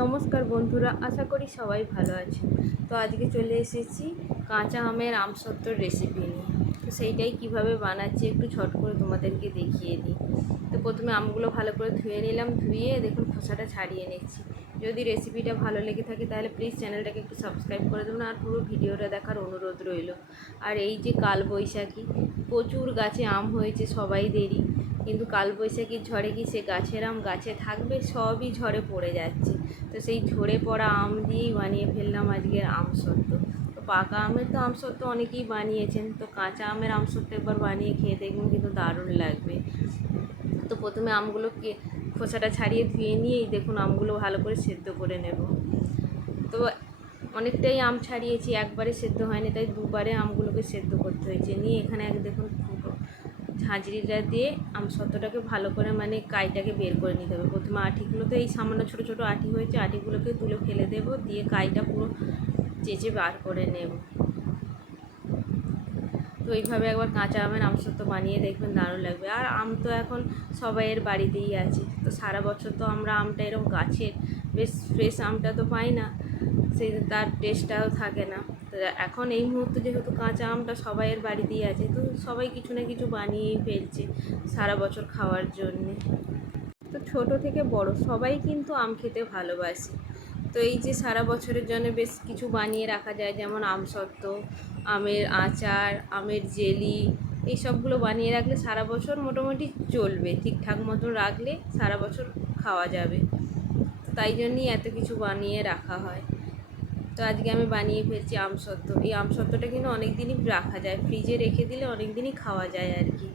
নমস্কার বন্ধুরা, আশা করি সবাই ভালো আছে। তো আজকে চলে এসেছি কাঁচা আমের আমসত্ত্বর রেসিপি নিয়ে। তো সেইটাই কীভাবে বানাচ্ছি একটু ছট করে তোমাদেরকে দেখিয়ে দিই। তো প্রথমে আমগুলো ভালো করে ধুয়ে নিলাম, ধুয়ে দেখুন খোসাটা ছাড়িয়ে নিচ্ছি। যদি রেসিপিটা ভালো লেগে থাকে তাহলে প্লিজ চ্যানেলটাকে একটু সাবস্ক্রাইব করে দেবেন আর পুরো ভিডিওটা দেখার অনুরোধ রইল। আর এই যে কালবৈশাখী, প্রচুর গাছে আম হয়েছে, সবাই দেরি। কিন্তু কালবৈশাখীর ঝড়ে কি সে গাছের আম গাছে থাকবে? সবই ঝড়ে পড়ে যাচ্ছে। তো সেই ঝরে পড়া আম দিয়েই বানিয়ে ফেললাম আজকের আমসত্ত্ব তো পাকা আমের তো আমসত্ত্ব অনেকেই বানিয়েছেন। তো কাঁচা আমের আমসত্ত্ব একবার বানিয়ে খেয়ে দেখবেন কিন্তু দারুণ লাগবে। তো প্রথমে আমগুলোকে খোসাটা ছাড়িয়ে ধুয়ে নিয়েই দেখুন আমগুলো ভালো করে সেদ্ধ করে নেব। তো অনেকটাই আম ছাড়িয়েছি, একবারে সেদ্ধ হয়নি, তাই দুবারে আমগুলোকে সেদ্ধ করতে হয়েছে। নিয়ে এখানে এক দেখুন ঝাঁঝরিটা দিয়ে আম সত্ত্বটাকে ভালো করে মানে কাইটাকে বের করে নিতে হবে। প্রথমে আঠিগুলো তো এই সামান্য ছোটো ছোটো আটি হয়েছে, আটিগুলোকে তুলে ফেলে দেব, দিয়ে কাইটা পুরো চেঁচে বার করে নেব। তো এইভাবে একবার কাঁচা আমের আমসত্ত্ব বানিয়ে দেখবেন, দারুণ লাগবে। আর আম তো এখন সবাইয়ের বাড়িতেই আছে। তো সারা বছর তো আমরা আমটা এরকম গাছের, বেশ ফ্রেশ আমটা তো পাই না, সেই তার টেস্টটাও থাকে না। তো এখন এই মুহূর্তে যেহেতু কাঁচা আমটা সবাইয়ের বাড়িতেই আছে, তো সবাই কিছু না কিছু বানিয়েই ফেলছে সারা বছর খাওয়ার জন্যে। তো ছোট থেকে বড় সবাই কিন্তু আম খেতে ভালোবাসে। তো এই যে সারা বছরের জন্য বেশ কিছু বানিয়ে রাখা যায়, যেমন আমসত্ত্ব আমের আচার, আমের জেলি, এই সবগুলো বানিয়ে রাখলে সারা বছর মোটামুটি চলবে, ঠিকঠাক মতন রাখলে সারা বছর খাওয়া যাবে। তাই জন্যই এত কিছু বানিয়ে রাখা হয়। তো আজকে আমি বানিয়ে ফেলছি আমসত্ত্ব এই আমসত্ত্বটা কিন্তু অনেক দিনই রাখা যায়, ফ্রিজে রেখে দিলে অনেক দিনই খাওয়া যায় আর কি।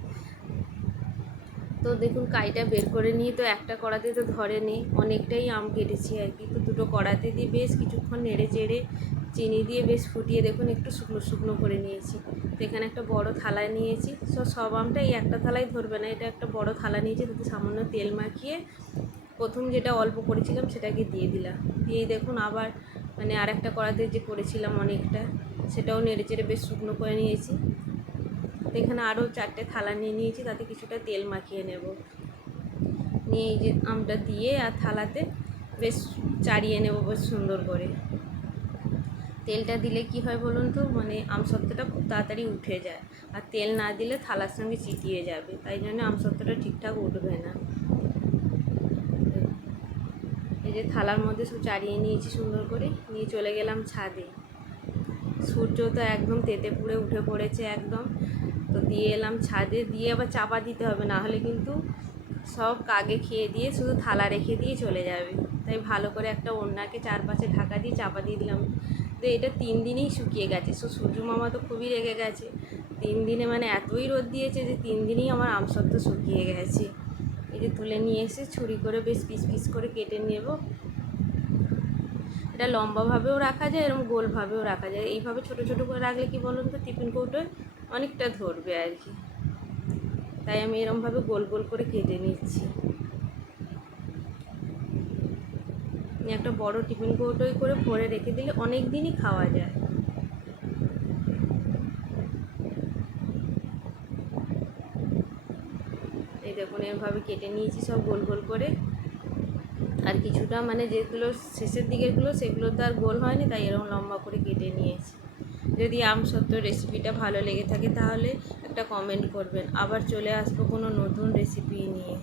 তো দেখুন কাইটা বের করে নিয়ে তো একটা কড়াতে তো ধরেনি, অনেকটাই আম কেটেছি আর কি। তো দুটো কড়াতে দিয়ে বেশ কিছুক্ষণ নেড়ে চেড়ে চিনি দিয়ে বেশ ফুটিয়ে দেখুন একটু শুকনো শুকনো করে নিয়েছি। তো এখানে একটা বড় থালায় নিয়েছি। সো সব আমটা এই একটা থালায় ধরবে না, এটা একটা বড় থালা নিয়েছি তাতে সামান্য তেল মাখিয়ে প্রথম যেটা অল্প করেছিলাম সেটাকে দিয়ে দিলাম। দিয়েই দেখুন আবার মানে আর একটা কড়াতে যে করেছিলাম অনেকটা, সেটাও নেড়ে চেড়ে বেশ শুকনো করে নিয়েছি। তো এখানে আরও চারটে থালা নিয়ে নিয়েছি, তাতে কিছুটা তেল মাখিয়ে নেব। নিয়ে এই যে আমটা দিয়ে আর থালাতে বেশ চাড়িয়ে নেব বেশ সুন্দর করে। তেলটা দিলে কি হয় বলুন তো মানে আমসত্ত্বটা খুব তাড়াতাড়ি উঠে যায় আর তেল না দিলে থালার সঙ্গে চিটিয়ে যাবে, তাই জন্য আমসত্ত্বটা ঠিকঠাক উঠবে না। এই যে থালার মধ্যে সব চাড়িয়ে নিয়েছি সুন্দর করে, নিয়ে চলে গেলাম ছাদে। সূর্য তো একদম তেতে পুড়ে উঠে পড়েছে একদম। তো দিয়ে এলাম ছাদে, দিয়ে আবার চাপা দিতে হবে, না হলে কিন্তু সব কাগে খেয়ে দিয়ে শুধু থালা রেখে দিয়ে চলে যাবে। তাই ভালো করে একটা ওড়নাকে চারপাশে ঢাকা দিয়ে চাপা দিয়ে দিলাম। তো এটা তিন দিনেই শুকিয়ে গেছে। সো সূর্য মামা তো খুবই রেগে গেছে। তিন দিনে মানে এতই রোদ দিয়েছে যে তিন দিনেই আমার আমসত্ত্ব শুকিয়ে গেছে। এই যে তুলে নিয়ে এসে ছুরি করে বেশ পিস পিস করে কেটে নেব। এটা লম্বাভাবেও রাখা যায় এরকম গোলভাবেও রাখা যায়। এইভাবে ছোট ছোট করে রাখলে কি বলুন তো, টিফিন কৌটোয় অনেকটা ধরবে আর কি। তাই আমি এরমভাবে গোল গোল করে কেটে নিচ্ছি। একটা বড় টিফিন কৌটোয় করে ভরে রেখে দিলে অনেক দিনই খাওয়া যায়। এই দেখুন এভাবে কেটে নিয়েছি সব গোল গোল করে। আর কিছুটা মানে যেগুলো শেষের দিকেরগুলো সেগুলো তো আর গোল হয়নি, তাই এরকম লম্বা করে কেটে নিয়েছি। যদি আম সত্য রেসিপিটা ভালো লেগে থাকে, তাহলে একটা কমেন্ট করবেন। আবার চলে আসব কোনো নতুন রেসিপি নিয়ে।